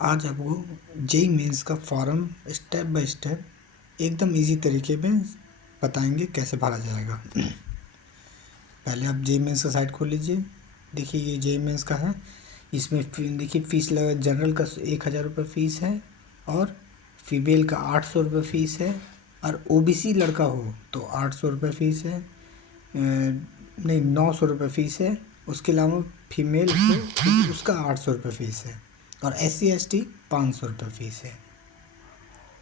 आज आपको JEE mains का फॉर्म स्टेप बाय स्टेप एकदम इजी तरीके में बताएंगे कैसे भरा जाएगा। पहले आप जेईई मेंस का साइट खोल लीजिए। देखिए ये जेईई मेंस का है। इसमें देखिए फ़ीस लगा, जनरल का 1,000 रुपये फ़ीस है और फीमेल का 800 रुपये फ़ीस है और ओबीसी लड़का हो तो 800 रुपये फ़ीस है, नहीं 900 रुपये फ़ीस है। उसके अलावा फीमेल हो तो उसका 800 रुपये फ़ीस है और SC ST 500 रुपये फ़ीस है,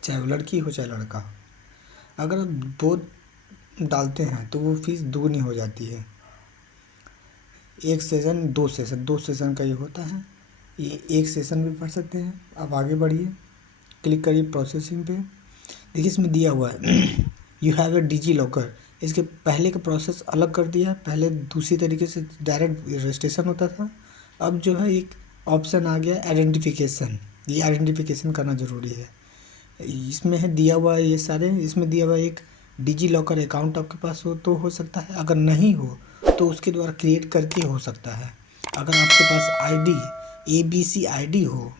चाहे वो लड़की हो चाहे लड़का हो। अगर आप बोथ डालते हैं तो वो फ़ीस दुगनी हो जाती है। एक सेशन दो सेशन का ये होता है। ये एक सेशन भी पढ़ सकते हैं। आप आगे बढ़िए, क्लिक करिए प्रोसेसिंग पे। देखिए इसमें दिया हुआ है you have a DigiLocker. इसके पहले का प्रोसेस अलग कर दिया है। पहले दूसरी तरीके से डायरेक्ट रजिस्ट्रेशन होता था। अब जो है एक ऑप्शन आ गया आइडेंटिफिकेशन। ये आइडेंटिफिकेशन करना ज़रूरी है। इसमें है दिया हुआ है ये सारे। इसमें दिया हुआ है एक डिजी लॉकर अकाउंट आपके पास हो तो हो सकता है, अगर नहीं हो तो उसके द्वारा क्रिएट करके हो सकता है। अगर आपके पास आईडी ABC आईडी हो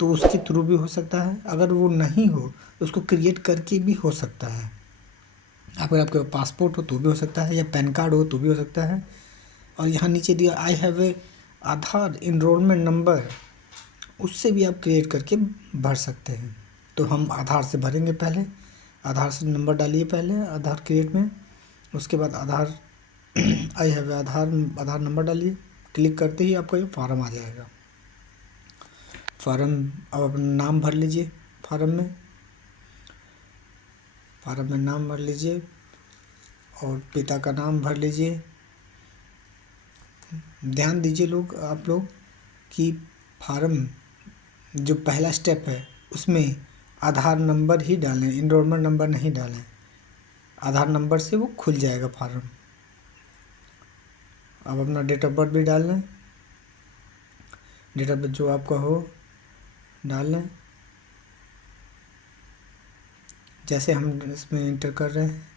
तो उसके थ्रू भी हो सकता है। अगर वो नहीं हो तो उसको क्रिएट करके भी हो सकता है। अगर आपके पास पासपोर्ट हो तो भी हो सकता है, या पैन कार्ड हो तो भी हो सकता है। और यहाँ नीचे दिया I have a Aadhaar enrolment number, उससे भी आप क्रिएट करके भर सकते हैं। तो हम आधार से भरेंगे। पहले आधार से नंबर डालिए, पहले आधार क्रिएट में। उसके बाद आधार आई हैव आधार नंबर डालिए। क्लिक करते ही आपका ये फॉर्म आ जाएगा। फॉर्म अब अपना नाम भर लीजिए। फॉर्म में नाम भर लीजिए और पिता का नाम भर लीजिए। ध्यान दीजिए आप लोग कि फॉर्म जो पहला स्टेप है उसमें आधार नंबर ही डालें, इनरोलमेंट नंबर नहीं डालें। आधार नंबर से वो खुल जाएगा फॉर्म। अब अपना डेट ऑफ बर्थ भी डाल लें। डेट ऑफ बर्थ जो आपका हो डाल लें, जैसे हम इसमें इंटर कर रहे हैं।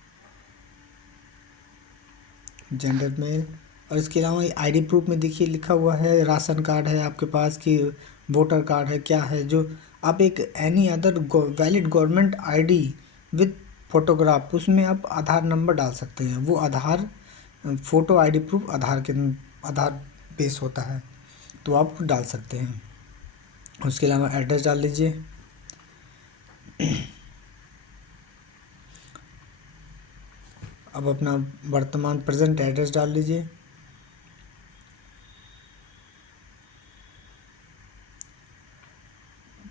Gender male. और इसके अलावा आईडी प्रूफ में देखिए लिखा हुआ है राशन कार्ड है आपके पास कि वोटर कार्ड है, क्या है। जो आप एक any other valid government ID with photograph, उसमें आप आधार नंबर डाल सकते हैं। वो आधार फ़ोटो आईडी प्रूफ आधार बेस होता है, तो आप डाल सकते हैं। उसके अलावा एड्रेस डाल लीजिए। अब अपना वर्तमान प्रेजेंट एड्रेस डाल लीजिए।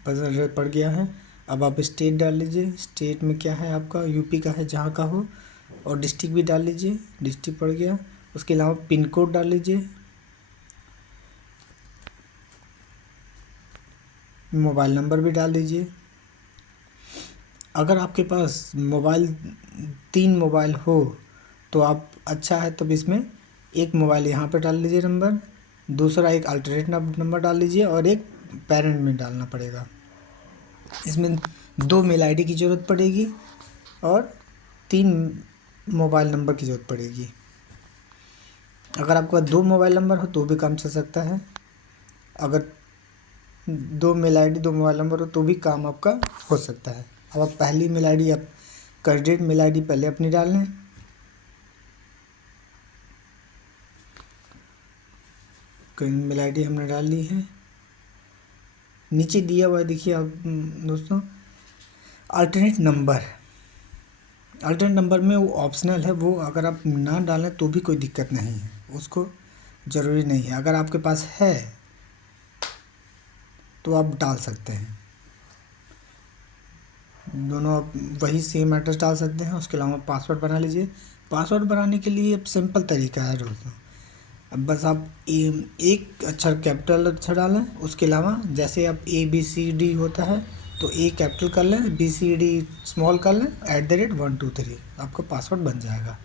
प्रेजेंट एड्रेस पड़ गया है। अब आप स्टेट डाल लीजिए। स्टेट में क्या है आपका, यूपी का है जहाँ का हो। और डिस्ट्रिक्ट भी डाल लीजिए, डिस्ट्रिक्ट पड़ गया। उसके अलावा पिन कोड डाल लीजिए। मोबाइल नंबर भी डाल दीजिए। अगर आपके पास 3 मोबाइल हो तो आप अच्छा है, तब इसमें एक मोबाइल यहाँ पर डाल लीजिए नंबर, दूसरा एक अल्टरनेट नंबर डाल लीजिए और एक पेरेंट में डालना पड़ेगा। इसमें 2 मेल आईडी की ज़रूरत पड़ेगी और 3 मोबाइल नंबर की ज़रूरत पड़ेगी। अगर आपका 2 मोबाइल नंबर हो तो भी काम चल सकता है। अगर 2 मेल आईडी 2 मोबाइल नंबर हो तो भी काम आपका हो सकता है। अब आप पहली मेल आईडी, आप कैंडिडेट मेल आईडी पहले अपनी डाल लें। मेल आईडी हमने डाल ली है। नीचे दिया हुआ है देखिए आप दोस्तों अल्टरनेट नंबर में वो ऑप्शनल है। वो अगर आप ना डालें तो भी कोई दिक्कत नहीं है, उसको ज़रूरी नहीं है। अगर आपके पास है तो आप डाल सकते हैं। दोनों आप वही सेम एड्रेस डाल सकते हैं। उसके अलावा पासवर्ड बना लीजिए। पासवर्ड बनाने के लिए अब सिंपल तरीका है दोस्तों। अब बस आप एक अक्षर कैपिटल अक्षर डालें। उसके अलावा जैसे आप ABCD होता है तो A कैपिटल कर लें, BCD स्मॉल कर लें, @123 आपका पासवर्ड बन जाएगा।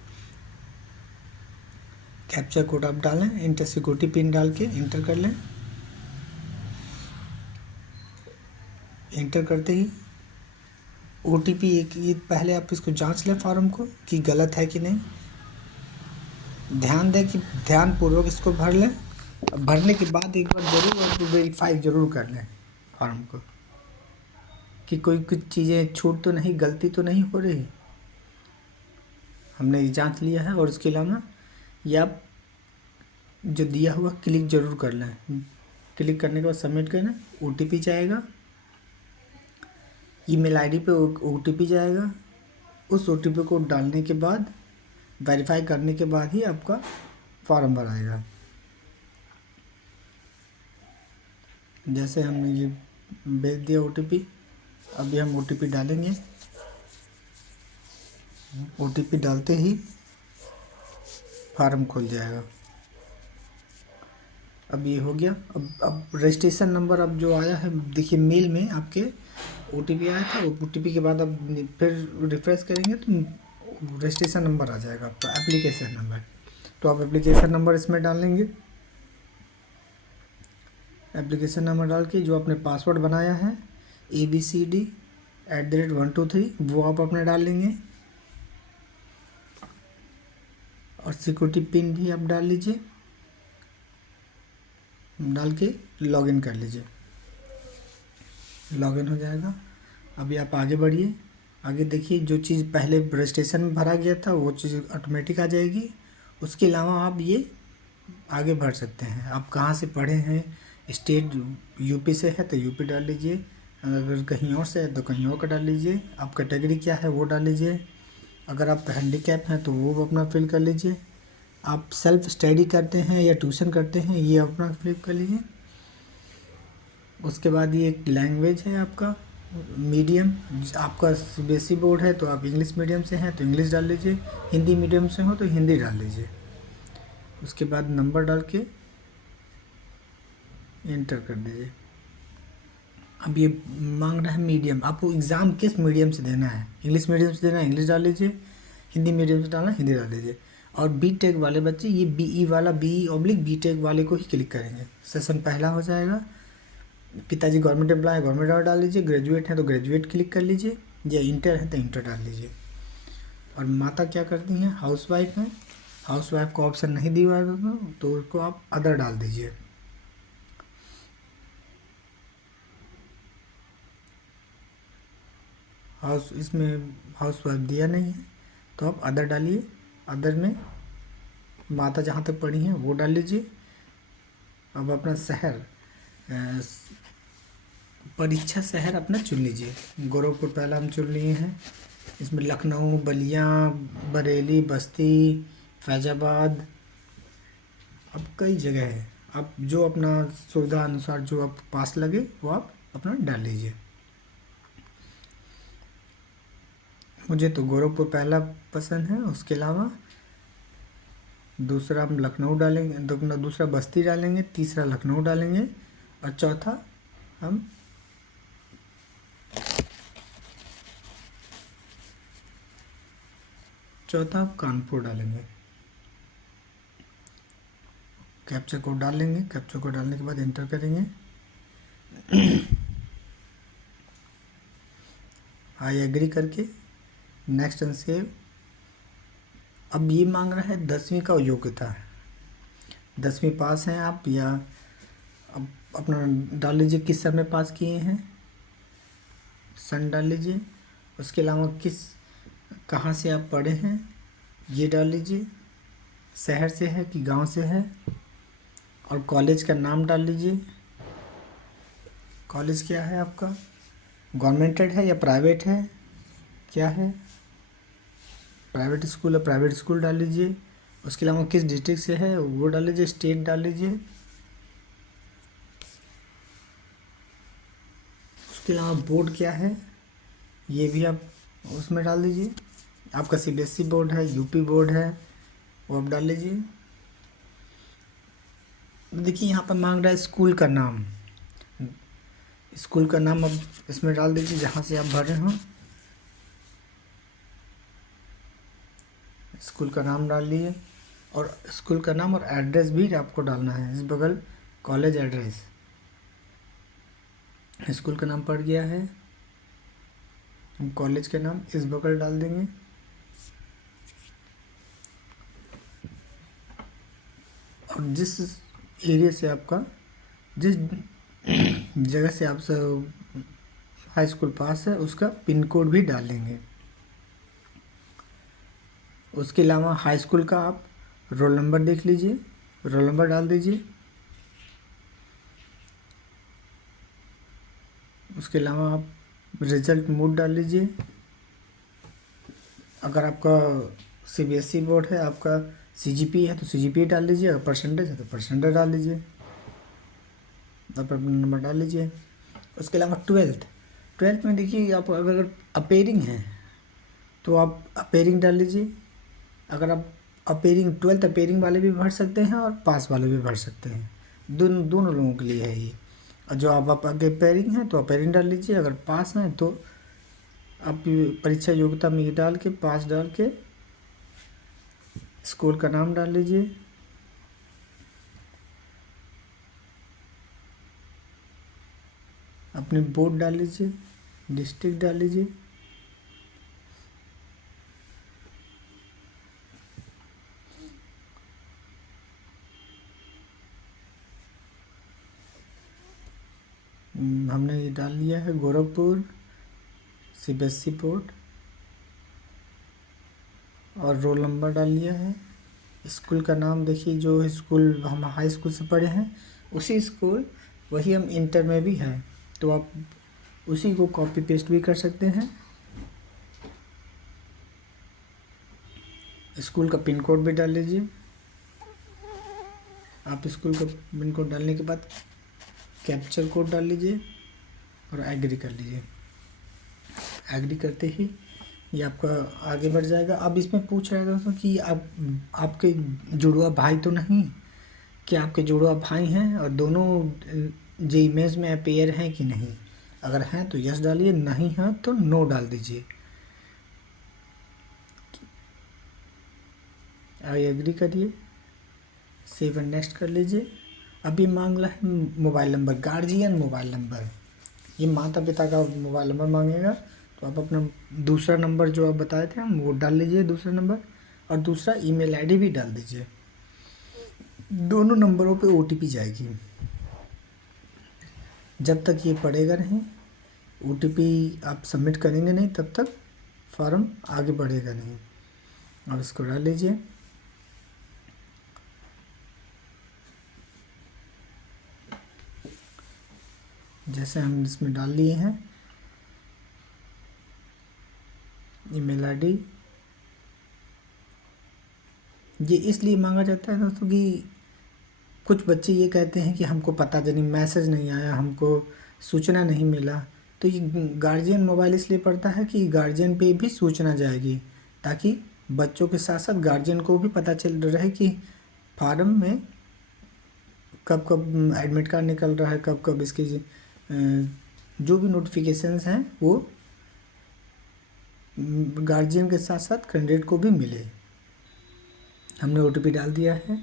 कैप्चा कोड आप डालें, इंटर सिक्योरिटी पिन डाल के इंटर कर लें। इंटर करते ही OTP ये पहले आप इसको जांच लें फॉर्म को कि गलत है कि नहीं। ध्यान दें कि ध्यानपूर्वक इसको भर लें। भरने के बाद एक बार ज़रूर वेरीफाई ज़रूर कर लें। फॉर्म को, कि कोई कुछ चीज़ें छूट तो नहीं, गलती तो नहीं हो रही। हमने ये जांच लिया है। और उसके अलावा ये आप जो दिया हुआ क्लिक ज़रूर कर लें। क्लिक करने के बाद सबमिट करना, OTP जाएगा, ईमेल आईडी पे OTP जाएगा। उस OTP को डालने के बाद वेरीफाई करने के बाद ही आपका फॉर्म भराएगा। जैसे हमने ये भेज दिया OTP, अभी हम OTP डालेंगे। OTP डालते ही फार्म खुल जाएगा। अब ये हो गया। अब रजिस्ट्रेशन नंबर अब जो आया है, देखिए मेल में आपके OTP आया था। OTP के बाद अब फिर रिफ्रेश करेंगे तो रजिस्ट्रेशन नंबर आ जाएगा आपका, एप्लीकेशन नंबर। तो आप एप्लीकेशन नंबर इसमें डालेंगे। एप्लीकेशन नंबर डाल के जो आपने पासवर्ड बनाया है ABCD@123 वो आप अपने डाल लेंगे। और सिक्योरिटी पिन भी आप डाल लीजिए, डाल के लॉगिन कर लीजिए। लॉगिन हो जाएगा। अभी आप आगे बढ़िए। आगे देखिए, जो चीज़ पहले रजिस्ट्रेशन में भरा गया था वो चीज़ ऑटोमेटिक आ जाएगी। उसके अलावा आप ये आगे बढ़ सकते हैं। आप कहाँ से पढ़े हैं, स्टेट यूपी से है तो यूपी डाल लीजिए, अगर कहीं और से है तो कहीं और का डाल लीजिए। आप कैटेगरी क्या है वो डाल लीजिए। अगर आप हैंडीकैप हैं तो वो अपना फिल कर लीजिए। आप सेल्फ स्टडी करते हैं या ट्यूशन करते हैं ये अपना फिल कर लीजिए। उसके बाद ये एक लैंग्वेज है आपका मीडियम, आपका CBSE बोर्ड है तो आप इंग्लिश मीडियम से हैं तो इंग्लिश डाल लीजिए, हिंदी मीडियम से हो तो हिंदी डाल लीजिए। उसके बाद नंबर डाल के एंटर कर दीजिए। अब ये मांग रहा है मीडियम, आपको एग्ज़ाम किस मीडियम से देना है, इंग्लिश मीडियम से देना है इंग्लिश डाल लीजिए, हिंदी मीडियम से डालना है हिंदी डाल लीजिए। और BTech वाले बच्चे ये BE वाला BE/BTech वाले को ही क्लिक करेंगे, सेशन पहला हो जाएगा। पिताजी गवर्नमेंट एम्प्लॉय है गवर्नमेंट डाल लीजिए, ग्रेजुएट है तो ग्रेजुएट क्लिक कर लीजिए, या इंटर है तो इंटर डाल लीजिए। और माता क्या करती हैं, हाउसवाइफ हैं, हाउसवाइफ को ऑप्शन नहीं दिया है तो उसको आप अदर डाल दीजिए। इसमें हाउसवाइफ दिया नहीं है तो आप अदर डालिए। अदर में माता जहाँ तक पढ़ी हैं वो डाल लीजिए। अब अपना शहर, परीक्षा शहर अपना चुन लीजिए। गोरखपुर पहला हम चुन लिए हैं। इसमें लखनऊ, बलिया, बरेली, बस्ती, फैजाबाद, अब कई जगह है। आप जो अपना सुविधा अनुसार जो आप पास लगे वो आप अपना डाल लीजिए। मुझे तो गोरखपुर पहला पसंद है। उसके अलावा दूसरा हम लखनऊ डालेंगे, दूसरा बस्ती डालेंगे, तीसरा लखनऊ डालेंगे और चौथा हम कानपुर डालेंगे। कैप्चा कोड डाल लेंगे। कैप्चा कोड डालने के बाद एंटर करेंगे। आई एग्री करके नेक्स्ट एंड सेव। अब ये मांग रहा है 10वीं का योग्यता, 10वीं पास हैं आप, या अब अपना डाल लीजिए किस समय पास किए हैं, सन डाल लीजिए। उसके अलावा कहाँ से आप पढ़े हैं ये डाल लीजिए, शहर से है कि गांव से है, और कॉलेज का नाम डाल लीजिए। कॉलेज क्या है आपका, गवर्नमेंटेड है या प्राइवेट है, क्या है, प्राइवेट स्कूल है प्राइवेट स्कूल डाल लीजिए। उसके अलावा किस डिस्ट्रिक्ट से है वो डाल लीजिए, स्टेट डाल लीजिए। उसके अलावा बोर्ड क्या है ये भी आप उसमें डाल दीजिए। आपका CBSE बोर्ड है, यूपी बोर्ड है, वो आप डाल लीजिए। देखिए यहाँ पर मांग रहा है स्कूल का नाम, स्कूल का नाम अब इसमें डाल दीजिए जहाँ से आप भर रहे हो। स्कूल का नाम डाल लिए, और स्कूल का नाम और एड्रेस भी आपको डालना है, इस बगल कॉलेज एड्रेस। स्कूल का नाम पड़ गया है, हम कॉलेज के नाम इस बगल डाल देंगे। और जिस एरिया से आपका जिस जगह से आप सब हाई स्कूल पास है उसका पिन कोड भी डाल देंगे। उसके अलावा हाई स्कूल का आप रोल नंबर देख लीजिए, रोल नंबर डाल दीजिए। उसके अलावा आप रिजल्ट मोड डाल लीजिए। अगर आपका सीबीएसई बोर्ड है, आपका सीजीपी है तो सीजीपी डाल लीजिए, अगर परसेंटेज है तो परसेंटेज डाल लीजिए और अपना नंबर डाल लीजिए। उसके अलावा ट्वेल्थ, ट्वेल्थ में देखिए आप अगर अपेयरिंग है तो आप अपेयरिंग डाल लीजिए। अगर आप अपेयरिंग, ट्वेल्थ अपेयरिंग वाले भी भर सकते हैं और पास वाले भी भर सकते हैं, दोनों दोनों लोगों के लिए है ये। और जो आप आगे अपेयरिंग हैं तो अपेयरिंग डाल लीजिए, अगर पास हैं तो आप परीक्षा योग्यता में ये डाल के पास डाल के स्कूल का नाम डाल लीजिए। अपने बोर्ड डाल लीजिए, डिस्ट्रिक्ट डाल लीजिए। हमने ये डाल लिया है गोरखपुर सीबीएसई बोर्ड, और रोल नंबर डाल लिया है। स्कूल का नाम देखिए, जो स्कूल हम हाई स्कूल से पढ़े हैं उसी स्कूल वही हम इंटर में भी हैं, तो आप उसी को कॉपी पेस्ट भी कर सकते हैं। स्कूल का पिन कोड भी डाल लीजिए। आप स्कूल का पिन कोड डालने के बाद कैप्चर कोड डाल लीजिए और एग्री कर लीजिए। एग्री करते ही ये आपका आगे बढ़ जाएगा। अब इसमें पूछ रहा है दोस्तों कि आप आपके जुड़वा भाई तो नहीं, क्या आपके जुड़वा भाई हैं और दोनों जे इमेज में अपेयर हैं कि नहीं। अगर हैं तो यस डालिए, नहीं है तो नो डाल दीजिए। आई एग्री करिए, सेव एंड नेक्स्ट कर लीजिए। अब ये मांग रहा है mobile number, guardian mobile number, ये माता पिता का मोबाइल नंबर मांगेगा। तो आप अपना दूसरा नंबर जो आप बताए थे हम वो डाल लीजिए, दूसरा नंबर, और दूसरा ईमेल आईडी भी डाल दीजिए। दोनों नंबरों पे ओटीपी जाएगी। जब तक ये पड़ेगा नहीं, ओटीपी आप सबमिट करेंगे नहीं, तब तक फॉर्म आगे बढ़ेगा नहीं। अब इसको डाल लीजिए। जैसे हम इसमें डाल लिए हैं ईमेल आईडी, ये इसलिए मांगा जाता है दोस्तों कि कुछ बच्चे ये कहते हैं कि हमको पता नहीं, मैसेज नहीं आया, हमको सूचना नहीं मिला। तो ये गार्जियन मोबाइल इसलिए पड़ता है कि गार्जियन पे भी सूचना जाएगी, ताकि बच्चों के साथ साथ गार्जियन को भी पता चल रहे कि फार्म में कब कब एडमिट कार्ड निकल रहा है, कब कब इसकी जो भी नोटिफिकेशंस हैं वो गार्जियन के साथ साथ कैंडिडेट को भी मिले। हमने ओटीपी डाल दिया है।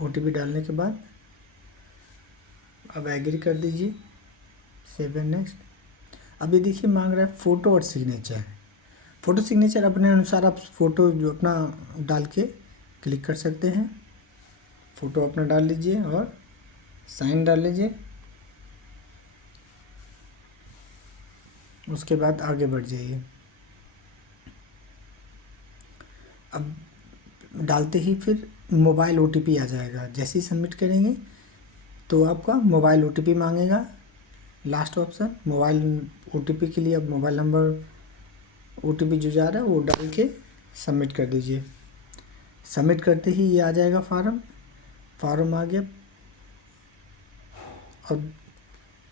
ओटीपी डालने के बाद अब एग्री कर दीजिए, सेव एंड नेक्स्ट। अब ये देखिए मांग रहा है फ़ोटो और सिग्नेचर। फ़ोटो सिग्नेचर अपने अनुसार आप फ़ोटो जो अपना डाल के क्लिक कर सकते हैं। फ़ोटो अपना डाल लीजिए और साइन डाल लीजिए। उसके बाद आगे बढ़ जाइए। अब डालते ही फिर मोबाइल ओटीपी आ जाएगा। जैसे ही सबमिट करेंगे तो आपका मोबाइल ओटीपी मांगेगा। लास्ट ऑप्शन मोबाइल ओटीपी के लिए अब मोबाइल नंबर ओटीपी जो जा रहा है वो डाल के सबमिट कर दीजिए। सबमिट करते ही ये आ जाएगा फार्म। फार्म आ गया। और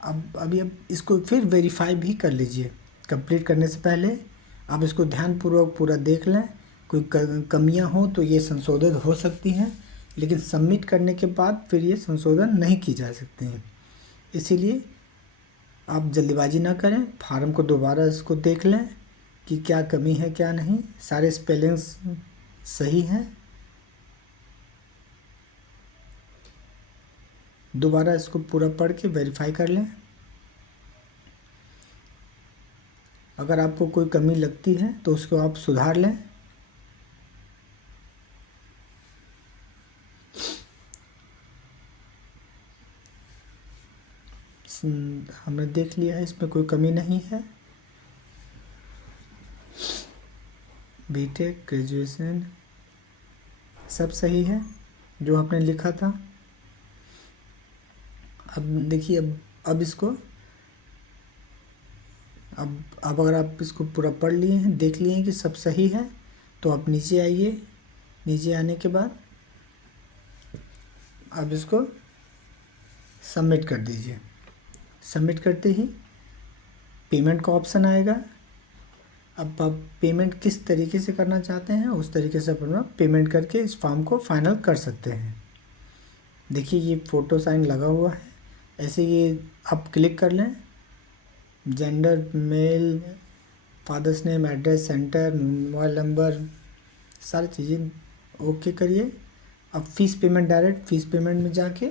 अब इसको फिर वेरीफाई भी कर लीजिए। कंप्लीट करने से पहले आप इसको ध्यानपूर्वक पूरा देख लें। कोई कमियां हो तो ये संशोधित हो सकती हैं, लेकिन सबमिट करने के बाद फिर ये संशोधन नहीं की जा सकती हैं। इसीलिए आप जल्दीबाजी ना करें, फार्म को दोबारा इसको देख लें कि क्या कमी है क्या नहीं, सारे स्पेलिंग्स सही हैं। दोबारा इसको पूरा पढ़ के वेरीफाई कर लें। अगर आपको कोई कमी लगती है तो उसको आप सुधार लें। हमने देख लिया है, इसमें कोई कमी नहीं है। बीटेक ग्रेजुएशन सब सही है जो आपने लिखा था। अब देखिए, अब इसको अब अगर आप इसको पूरा पढ़ लिए हैं, देख लिए हैं कि सब सही है, तो आप नीचे आइए। नीचे आने के बाद अब इसको सबमिट कर दीजिए। सबमिट करते ही पेमेंट का ऑप्शन आएगा। अब आप पेमेंट किस तरीके से करना चाहते हैं उस तरीके से अपना पेमेंट करके इस फॉर्म को फाइनल कर सकते हैं। देखिए ये फ़ोटो साइन लगा हुआ है, ऐसे ये आप क्लिक कर लें। Gender male, father's name, address, centre, mobile number, सारी चीज़ें ओके करिए। अब fees payment, direct fees payment में जाके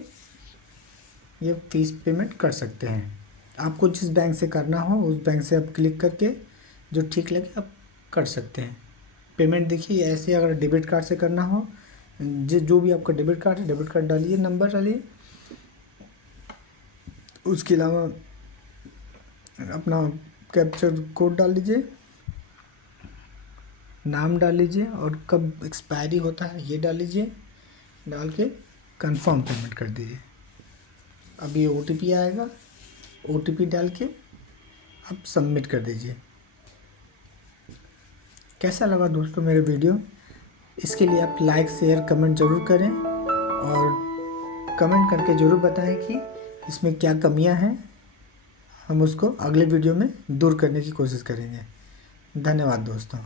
ये फ़ीस पेमेंट कर सकते हैं। आपको जिस बैंक से करना हो उस बैंक से आप क्लिक करके जो ठीक लगे आप कर सकते हैं पेमेंट। देखिए ऐसे अगर डेबिट कार्ड से करना हो, जो भी आपका डेबिट कार्ड है, डेबिट कार्ड डालिए, नंबर डालिए, उसके अलावा अपना कैप्चर कोड डाल लीजिए, नाम डाल लीजिए और कब एक्सपायरी होता है ये डाल लीजिए। डाल के कंफर्म पेमेंट कर दीजिए। अब ये OTP आएगा, OTP डाल के आप सबमिट कर दीजिए। कैसा लगा दोस्तों मेरे वीडियो? इसके लिए आप लाइक, शेयर, कमेंट ज़रूर करें और कमेंट करके ज़रूर बताएं कि इसमें क्या कमियां हैं। हम उसको अगले वीडियो में दूर करने की कोशिश करेंगे। धन्यवाद दोस्तों।